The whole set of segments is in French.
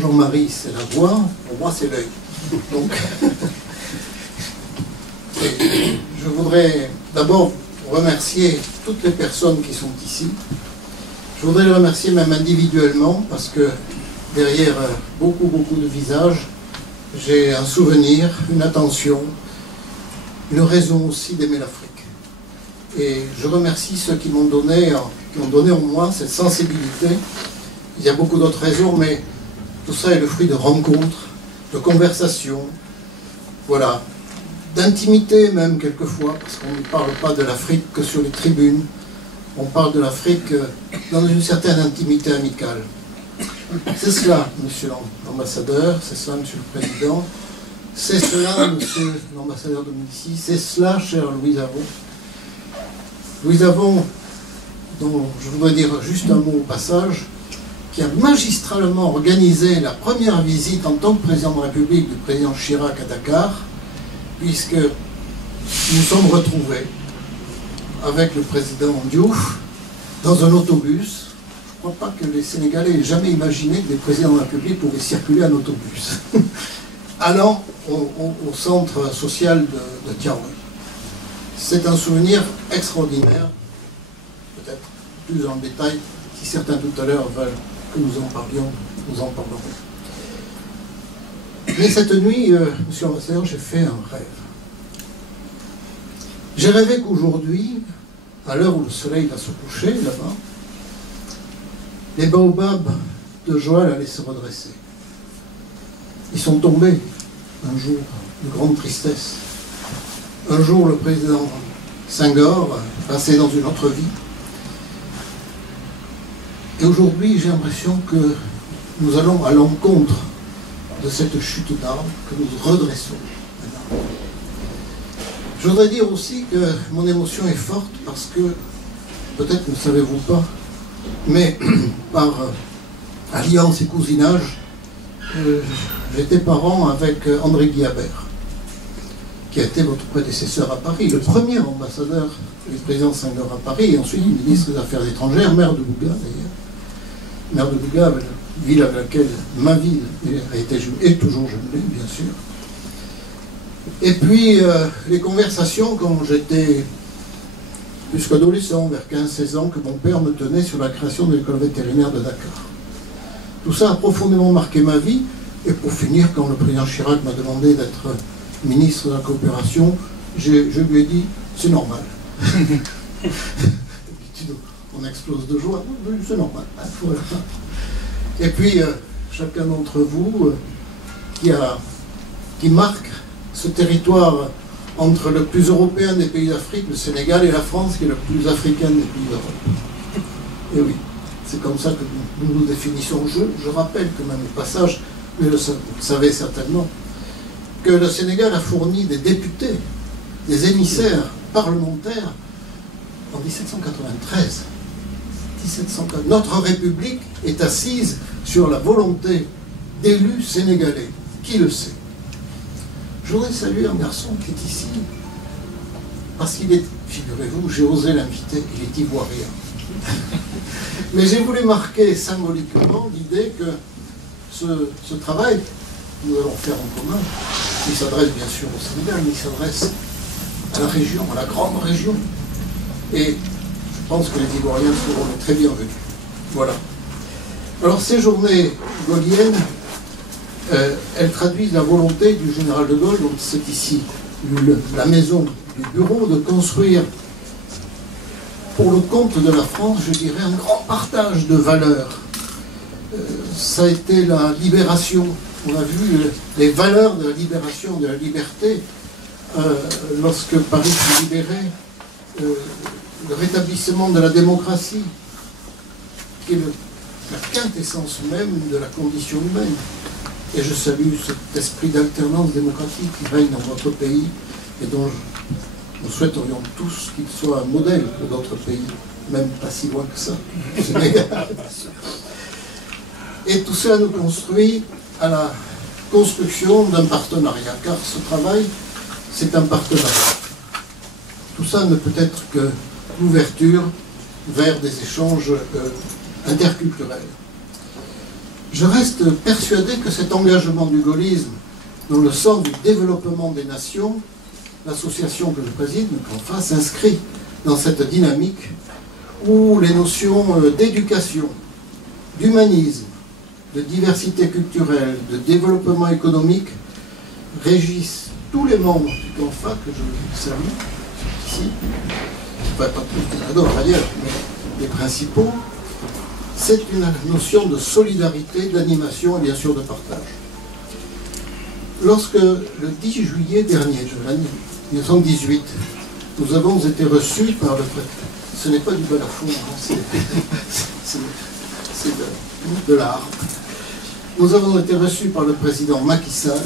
Jean-Marie, c'est la voix, pour moi, c'est l'œil. Donc, je voudrais d'abord remercier toutes les personnes qui sont ici. Je voudrais les remercier même individuellement, parce que derrière beaucoup de visages, j'ai un souvenir, une attention, une raison aussi d'aimer l'Afrique. Et je remercie ceux qui m'ont donné, en moi cette sensibilité. Il y a beaucoup d'autres raisons, mais tout ça est le fruit de rencontres, de conversations, voilà, d'intimité même quelquefois, parce qu'on ne parle pas de l'Afrique que sur les tribunes, on parle de l'Afrique dans une certaine intimité amicale. C'est cela, monsieur l'ambassadeur, c'est cela, monsieur le président, c'est cela, monsieur l'ambassadeur Dominici, c'est cela, cher Louis Avon. Louis Avon, dont je voudrais dire juste un mot au passage, qui a magistralement organisé la première visite en tant que président de la République du président Chirac à Dakar, puisque nous sommes retrouvés avec le président Diouf dans un autobus. Je ne crois pas que les Sénégalais aient jamais imaginé que des présidents de la République pouvaient circuler en autobus. Allant au centre social de Tiaroui. C'est un souvenir extraordinaire, peut-être plus en détail, si certains tout à l'heure veulent que nous en parlions, nous en parlerons. Mais cette nuit, monsieur l'ambassadeur, j'ai fait un rêve. J'ai rêvé qu'aujourd'hui, à l'heure où le soleil va se coucher, là-bas, les baobabs de Joël allaient se redresser. Ils sont tombés un jour de grande tristesse. Un jour, le président Senghor passait dans une autre vie. Et aujourd'hui, j'ai l'impression que nous allons à l'encontre de cette chute d'arbres, que nous redressons. Je voudrais dire aussi que mon émotion est forte parce que, peut-être ne savez-vous pas, mais par alliance et cousinage, j'étais parent avec André Guillabert, qui a été votre prédécesseur à Paris, le premier ambassadeur du président Senghor à Paris, et ensuite ministre des Affaires étrangères, maire de Bouga d'ailleurs. Maire de Bouga, ville à laquelle ma ville a été jumelée, et toujours jumelée, bien sûr. Et puis, les conversations, quand j'étais plus qu'adolescent, vers 15-16 ans, que mon père me tenait sur la création de l'école vétérinaire de Dakar. Tout ça a profondément marqué ma vie, et pour finir, quand le président Chirac m'a demandé d'être ministre de la coopération, je lui ai dit, c'est normal. On explose de joie, c'est normal. Voilà. Et puis, chacun d'entre vous qui marque ce territoire entre le plus européen des pays d'Afrique, le Sénégal, et la France, qui est le plus africain des pays d'Europe. Et oui, c'est comme ça que nous nous définissons. Je rappelle que même au passage, mais vous le savez certainement, que le Sénégal a fourni des députés, des émissaires parlementaires en 1793. Notre République est assise sur la volonté d'élus sénégalais. Qui le sait? Je voudrais saluer un garçon qui est ici, parce qu'il est, figurez-vous, j'ai osé l'inviter, il est ivoirien. Mais j'ai voulu marquer symboliquement l'idée que ce travail que nous allons faire en commun, il s'adresse bien sûr au Sénégal, mais il s'adresse à la région, à la grande région. Et je pense que les Ivoiriens seront très bienvenus. Voilà. Alors ces journées gaulliennes, elles traduisent la volonté du général de Gaulle, donc c'est ici la maison du bureau, de construire pour le compte de la France, je dirais, un grand partage de valeurs. Ça a été la libération. On a vu les valeurs de la libération, de la liberté, lorsque Paris fut libéré, le rétablissement de la démocratie, qui est la quintessence même de la condition humaine. Et je salue cet esprit d'alternance démocratique qui règne dans votre pays et dont nous souhaiterions tous qu'il soit un modèle pour d'autres pays, même pas si loin que ça. Et tout cela nous construit à la construction d'un partenariat, car ce travail, c'est un partenariat. Tout ça ne peut être que l'ouverture vers des échanges interculturels. Je reste persuadé que cet engagement du gaullisme dans le sens du développement des nations, l'association que je préside, le CANFA, s'inscrit dans cette dynamique où les notions d'éducation, d'humanisme, de diversité culturelle, de développement économique régissent tous les membres du CANFA, que je salue ici, enfin pas tous, il y en a d'autres ailleurs, mais les principaux. C'est une notion de solidarité, d'animation et bien sûr de partage. Lorsque le 10 juillet dernier, de l'année 1918, nous avons été reçus par le président, ce n'est pas du balafon, hein, c'est de l'art. Nous avons été reçus par le président Macky Sall.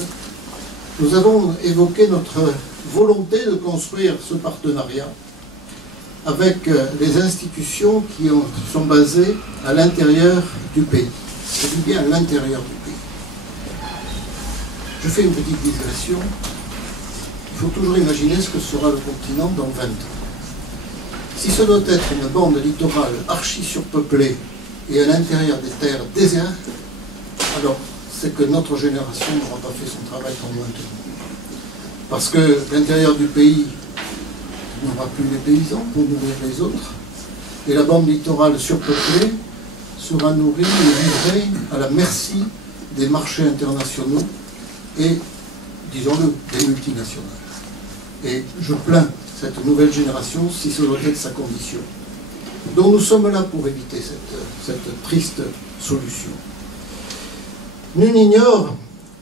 Nous avons évoqué notre volonté de construire ce partenariat avec les institutions qui sont basées à l'intérieur du pays. Je dis bien à l'intérieur du pays. Je fais une petite digression. Il faut toujours imaginer ce que sera le continent dans 20 ans. Si ce doit être une bande littorale archi-surpeuplée et à l'intérieur des terres désertes, alors c'est que notre génération n'aura pas fait son travail comme maintenant. Parce que l'intérieur du pays n'aura plus les paysans pour nourrir les autres, et la bande littorale surpeuplée sera nourrie et livrée à la merci des marchés internationaux et, disons-le, des multinationales. Et je plains cette nouvelle génération si ce doit être sa condition. Donc nous sommes là pour éviter cette triste solution. Nul n'ignore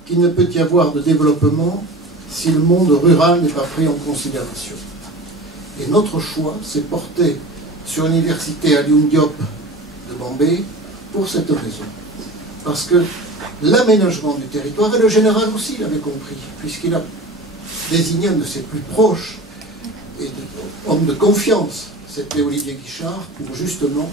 qu'il ne peut y avoir de développement si le monde rural n'est pas pris en considération. Et notre choix s'est porté sur l'université Alioune Diop de Bombay pour cette raison. Parce que l'aménagement du territoire, et le général aussi l'avait compris, puisqu'il a désigné un de ses plus proches et homme de confiance, c'était Olivier Guichard, pour justement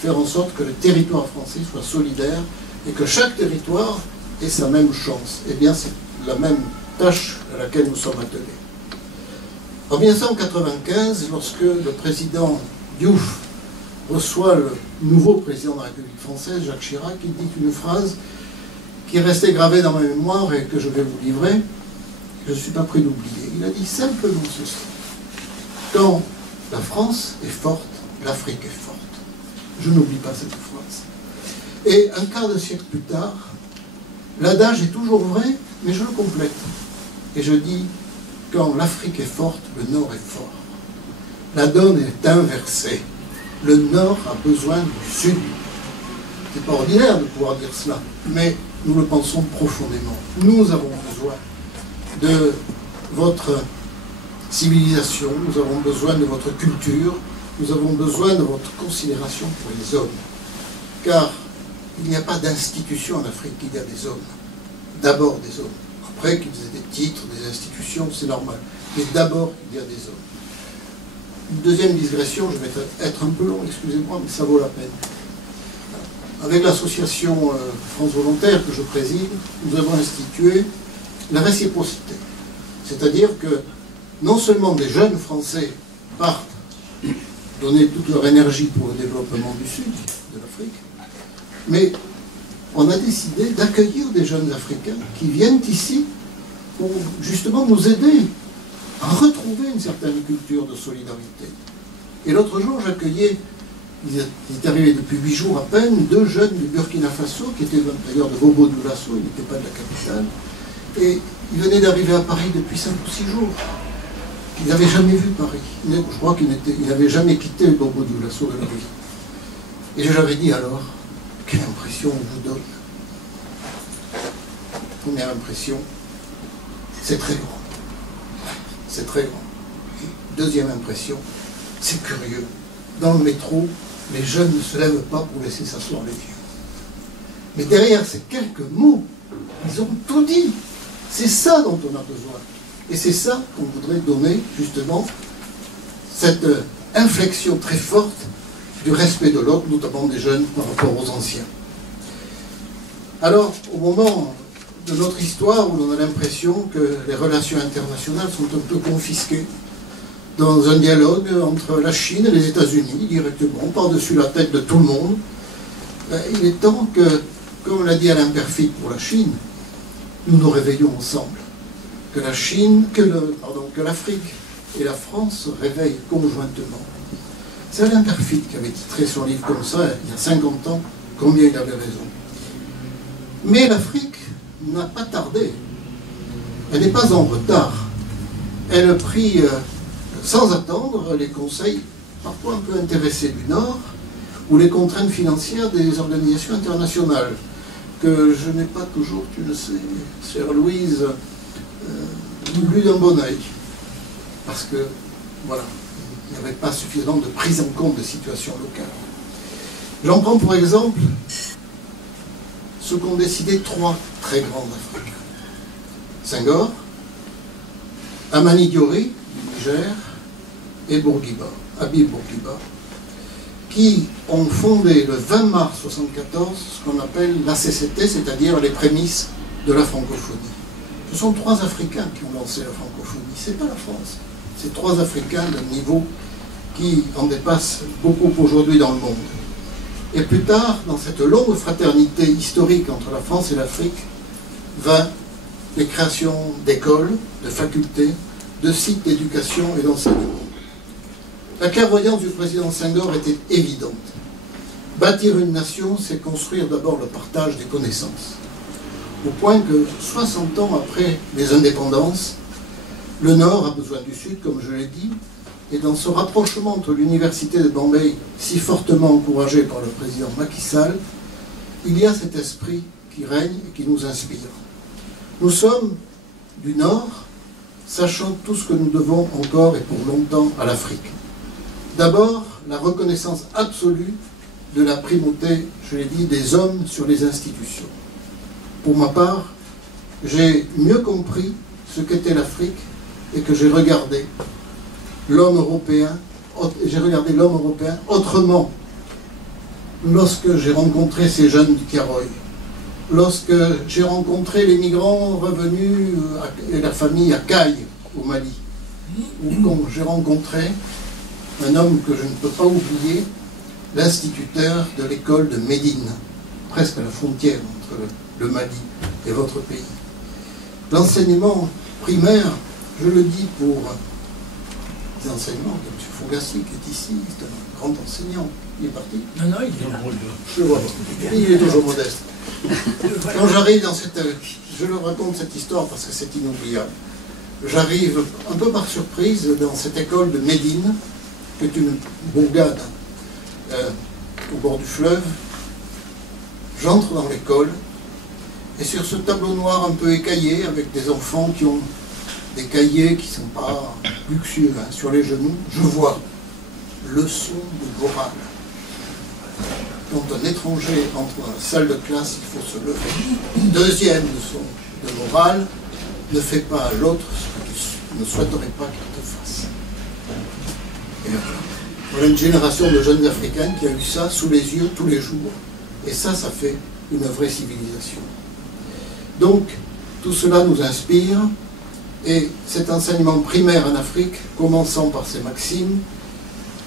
faire en sorte que le territoire français soit solidaire et que chaque territoire ait sa même chance. Eh bien, c'est la même tâche à laquelle nous sommes attelés. En 1995, lorsque le président Diouf reçoit le nouveau président de la République française, Jacques Chirac, il dit une phrase qui est restée gravée dans ma mémoire et que je vais vous livrer. Je ne suis pas prêt d'oublier. Il a dit simplement ceci: quand la France est forte, l'Afrique est forte. Je n'oublie pas cette phrase. Et un quart de siècle plus tard, l'adage est toujours vrai, mais je le complète. Et je dis: quand l'Afrique est forte, le Nord est fort. La donne est inversée. Le Nord a besoin du Sud. C'est pas ordinaire de pouvoir dire cela, mais nous le pensons profondément. Nous avons besoin de votre civilisation, nous avons besoin de votre culture, nous avons besoin de votre considération pour les hommes. Car il n'y a pas d'institution en Afrique, il y a des hommes. D'abord des hommes. Après qu'ils aient des titres, des institutions, c'est normal. Mais d'abord, il y a des hommes. Une deuxième digression, je vais être un peu long, excusez-moi, mais ça vaut la peine. Avec l'association France Volontaire que je préside, nous avons institué la réciprocité. C'est-à-dire que non seulement des jeunes Français partent donner toute leur énergie pour le développement du Sud, de l'Afrique, mais on a décidé d'accueillir des jeunes Africains qui viennent ici pour justement nous aider à retrouver une certaine culture de solidarité. Et l'autre jour, j'accueillais, il est arrivé depuis 8 jours à peine, 2 jeunes du Burkina Faso, qui étaient d'ailleurs de Bobo-Dioulasso, ils n'étaient pas de la capitale, et ils venaient d'arriver à Paris depuis 5 ou 6 jours. Ils n'avaient jamais vu Paris. Je crois qu'ils n'avaient jamais quitté Bobo-Dioulasso de leur vie. Et je leur ai dit alors, quelle impression on vous donne? Première impression, c'est très grand. C'est très grand. Et deuxième impression, c'est curieux. Dans le métro, les jeunes ne se lèvent pas pour laisser s'asseoir les vieux. Mais derrière ces quelques mots, ils ont tout dit. C'est ça dont on a besoin. Et c'est ça qu'on voudrait donner, justement, cette inflexion très forte du respect de l'autre, notamment des jeunes par rapport aux anciens. Alors, au moment de notre histoire où l'on a l'impression que les relations internationales sont un peu confisquées, dans un dialogue entre la Chine et les États-Unis, directement, par-dessus la tête de tout le monde, il est temps que Comme l'a dit Alain Perfit pour la Chine, nous nous réveillons ensemble. Que l'Afrique et la France se réveillent conjointement. C'est Alain Perfit qui avait titré son livre comme ça il y a 50 ans, combien il avait raison. Mais l'Afrique n'a pas tardé. Elle n'est pas en retard. Elle a pris sans attendre les conseils parfois un peu intéressés du Nord ou les contraintes financières des organisations internationales que je n'ai pas toujours, tu le sais, chère Louise, lu d'un bon œil. Parce que, voilà, il n'y avait pas suffisamment de prise en compte des situations locales. J'en prends pour exemple ce qu'ont décidé 3 très grands Africains. Senghor, Amani Diori, du Niger, et Bourguiba, Habib Bourguiba, qui ont fondé le 20 mars 1974 ce qu'on appelle l'ACCT, c'est-à-dire les prémices de la francophonie. Ce sont 3 Africains qui ont lancé la francophonie, c'est pas la France. C'est 3 Africains d'un niveau qui en dépasse beaucoup aujourd'hui dans le monde. Et plus tard, dans cette longue fraternité historique entre la France et l'Afrique, vint les créations d'écoles, de facultés, de sites d'éducation et d'enseignement. La clairvoyance du président Senghor était évidente. Bâtir une nation, c'est construire d'abord le partage des connaissances. Au point que, 60 ans après les indépendances, le Nord a besoin du Sud, comme je l'ai dit, et dans ce rapprochement entre l'université de Bombay, si fortement encouragé par le président Macky Sall, il y a cet esprit qui règne et qui nous inspire. Nous sommes du Nord, sachant tout ce que nous devons encore et pour longtemps à l'Afrique. D'abord, la reconnaissance absolue de la primauté, je l'ai dit, des hommes sur les institutions. Pour ma part, j'ai mieux compris ce qu'était l'Afrique et que j'ai regardé l'homme européen autrement lorsque j'ai rencontré ces jeunes du Tiaroy, lorsque j'ai rencontré les migrants revenus et la famille à Caille, au Mali, ou quand j'ai rencontré un homme que je ne peux pas oublier, l'instituteur de l'école de Médine, presque à la frontière entre le Mali et votre pays. L'enseignement primaire, je le dis pour les enseignements de M. Fogassi, qui est ici, c'est un grand enseignant. Il est parti? Non, non, il est là. Je vois. Il est toujours modeste. Quand j'arrive dans cette... Je le raconte cette histoire parce que c'est inoubliable. J'arrive un peu par surprise dans cette école de Médine, qui est une bourgade au bord du fleuve. J'entre dans l'école et sur ce tableau noir un peu écaillé, avec des enfants qui ont des cahiers qui ne sont pas luxueux sur les genoux, je vois leçon de morale. Quand un étranger entre dans la salle de classe, il faut se lever. Deuxième leçon de morale, ne fais pas à l'autre ce que tu ne souhaiterais pas qu'il te fasse. Et voilà une génération de jeunes Africains qui a eu ça sous les yeux tous les jours. Et ça fait une vraie civilisation. Donc, tout cela nous inspire, et cet enseignement primaire en Afrique, commençant par ces maximes,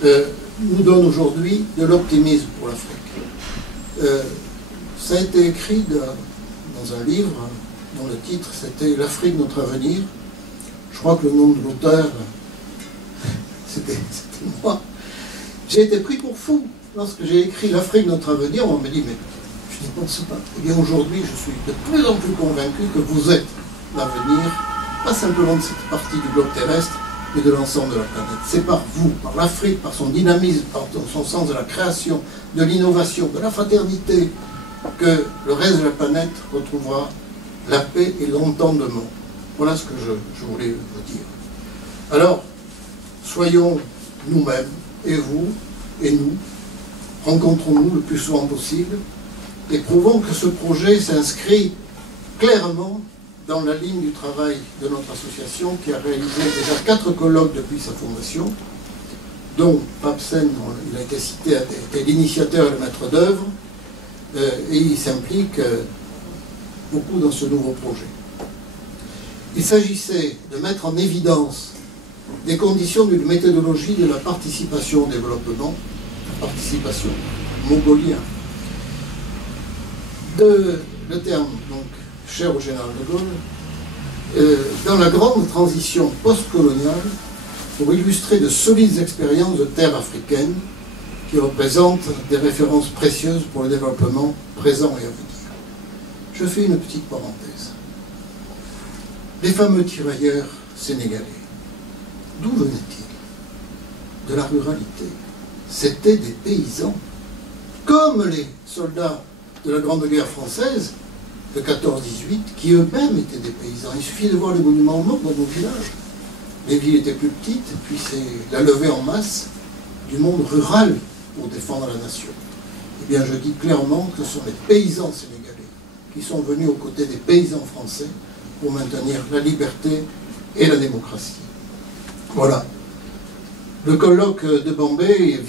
nous donne aujourd'hui de l'optimisme pour l'Afrique. Ça a été écrit dans un livre dont le titre c'était « L'Afrique, notre avenir ». Je crois que le nom de l'auteur, c'était moi. J'ai été pris pour fou lorsque j'ai écrit « L'Afrique, notre avenir ». On m'a dit « mais je n'y pense pas ». Et bien aujourd'hui, je suis de plus en plus convaincu que vous êtes l'avenir, pas simplement de cette partie du globe terrestre, mais de l'ensemble de la planète. C'est par vous, par l'Afrique, par son dynamisme, par son sens de la création, de l'innovation, de la fraternité, que le reste de la planète retrouvera la paix et l'entendement. Voilà ce que je voulais vous dire. Alors, soyons nous-mêmes, et vous, et nous, rencontrons-nous le plus souvent possible, et prouvons que ce projet s'inscrit clairement dans la ligne du travail de notre association qui a réalisé déjà 4 colloques depuis sa fondation, dont Papsen, il a été cité, a été l'initiateur et le maître d'œuvre, et il s'implique beaucoup dans ce nouveau projet. Il s'agissait de mettre en évidence des conditions d'une méthodologie de la participation au développement, participation mongolienne, le terme, donc, cher au général de Gaulle, dans la grande transition post-coloniale, pour illustrer de solides expériences de terres africaines qui représentent des références précieuses pour le développement présent et à venir. Je fais une petite parenthèse. Les fameux tirailleurs sénégalais, d'où venaient-ils? De la ruralité. C'étaient des paysans, comme les soldats de la Grande Guerre française de 14-18, qui eux-mêmes étaient des paysans. Il suffit de voir les monuments aux morts dans nos villages. Les villes étaient plus petites, puis c'est la levée en masse du monde rural pour défendre la nation. Eh bien, je dis clairement que ce sont les paysans sénégalais qui sont venus aux côtés des paysans français pour maintenir la liberté et la démocratie. Voilà. Le colloque de Bombay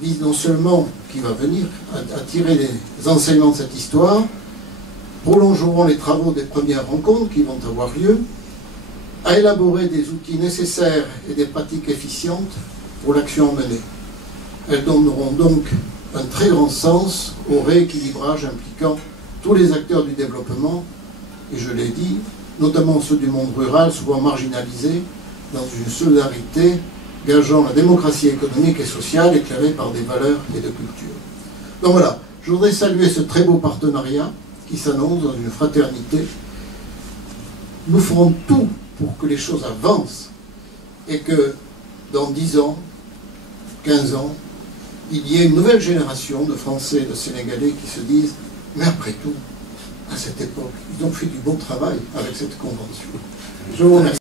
vise non seulement, qui va venir, à tirer les enseignements de cette histoire, prolongeront les travaux des premières rencontres qui vont avoir lieu, à élaborer des outils nécessaires et des pratiques efficientes pour l'action menée. Elles donneront donc un très grand sens au rééquilibrage impliquant tous les acteurs du développement, et je l'ai dit, notamment ceux du monde rural, souvent marginalisés, dans une solidarité gageant la démocratie économique et sociale éclairée par des valeurs et de culture. Donc voilà, je voudrais saluer ce très beau partenariat qui s'annonce dans une fraternité. Nous ferons tout pour que les choses avancent et que dans 10 ans, 15 ans, il y ait une nouvelle génération de Français et de Sénégalais qui se disent « Mais après tout, à cette époque, ils ont fait du bon travail avec cette convention. » Je vous remercie.